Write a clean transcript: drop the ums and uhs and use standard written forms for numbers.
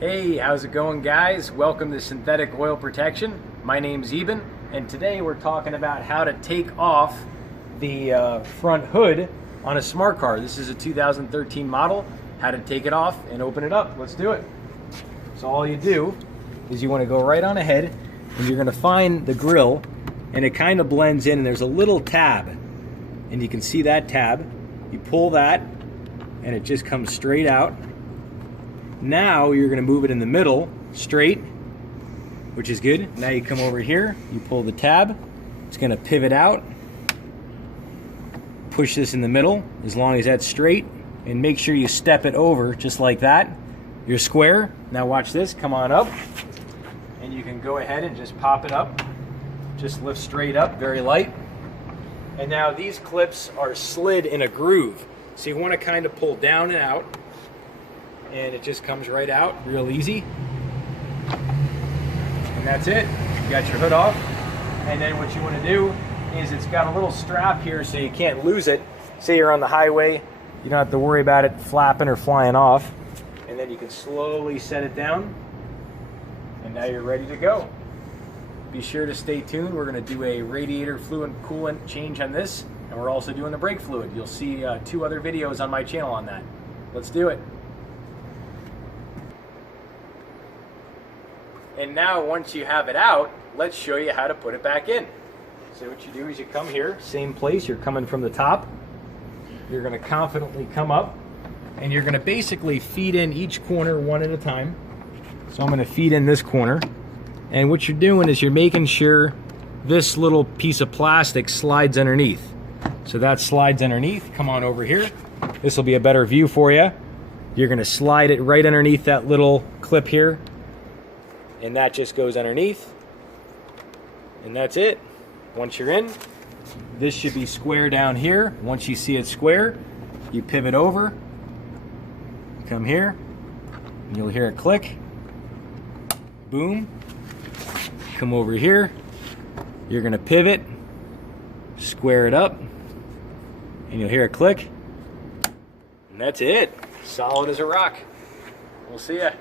Hey, how's it going, guys? Welcome to Synthetic Oil Protection. My name's Eben, and today we're talking about how to take off the front hood on a smart car. This is a 2013 model. How to take it off and open it up. Let's do it. So all you do is you want to go right on ahead, and you're going to find the grill, and it kind of blends in, and there's a little tab, and you can see that tab. You pull that, and it just comes straight out. Now you're going to move it in the middle, straight, which is good. Now you come over here, you pull the tab, it's going to pivot out. Push this in the middle, as long as that's straight, and make sure you step it over just like that. You're square. Now watch this, come on up, and you can go ahead and just pop it up. Just lift straight up, very light. And now these clips are slid in a groove, so you want to kind of pull down and out, and it just comes right out real easy. And that's it. You got your hood off. And then what you want to do is, it's got a little strap here so you can't lose it. Say you're on the highway, you don't have to worry about it flapping or flying off. And then you can slowly set it down, and now you're ready to go. Be sure to stay tuned. We're going to do a radiator fluid coolant change on this, and we're also doing the brake fluid. You'll see 2 other videos on my channel on that. Let's do it. And now once you have it out, let's show you how to put it back in. So what you do is you come here, same place, you're coming from the top. You're going to confidently come up, and you're going to basically feed in each corner one at a time. So I'm going to feed in this corner, and what you're doing is you're making sure this little piece of plastic slides underneath. So that slides underneath. Come on over here. This will be a better view for you. You're going to slide it right underneath that little clip here, and that just goes underneath, and that's it. Once you're in, this should be square down here. Once you see it square, you pivot over, come here, and you'll hear it click. Boom. Come over here, you're going to pivot, square it up, and you'll hear it click, and that's it. Solid as a rock. We'll see ya.